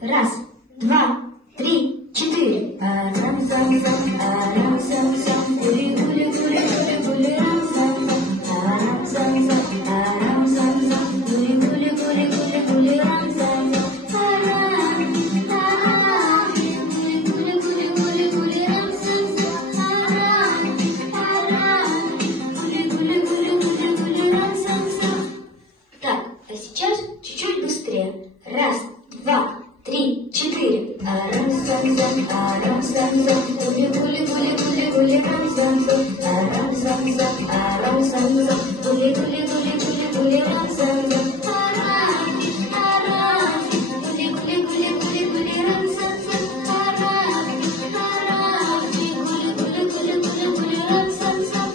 Раз, два, три, четыре. Арам-зам-зам, арам-зам-зам, гули-гули-гули-гули-гули, рам-зам-зам. Арам-зам-зам, арам-зам-зам, гули-гули-гули-гули-гули, рам-зам-зам. Арам, арам, гули-гули-гули-гули-гули, рам-зам-зам. Арам, арам, гули-гули-гули-гули-гули, рам-зам-зам. Так, а сейчас чуть-чуть быстрее. Раз, два, три, четыре. Арам-зам-зам, арам-зам-зам, гули-гули-гули-гули-гули, рам-зам-зам. Арам-зам-зам, арам-зам-зам, гули-гули-гули-гули-гули, рам-зам-зам. Арам, арам, гули-гули-гули-гули-гули, рам-зам-зам. Арам, арам, гули-гули-гули-гули-гули, рам-зам-зам.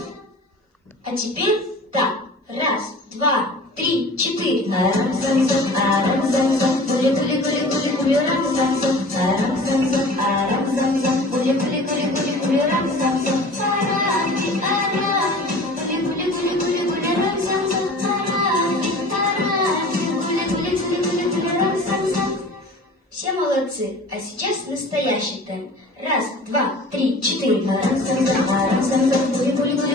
А теперь так. Раз, два, три, четыре. Арам-зам-зам, арам-зам-зам, гули-гули-гули-гули-гули, рам-зам-зам. Арам-зам-зам, арам-зам-зам, гули-гули-гули-гули-гули, рам-зам-зам. Арам, арам, гули-гули-гули-гули-гули, рам-зам-зам. Арам, арам, гули-гули-гули-гули-гули, рам-зам-зам. Все молодцы. А сейчас настоящий темп. Раз, два, три, четыре. Арам-зам-зам, арам-зам-зам, гули-гули-гули.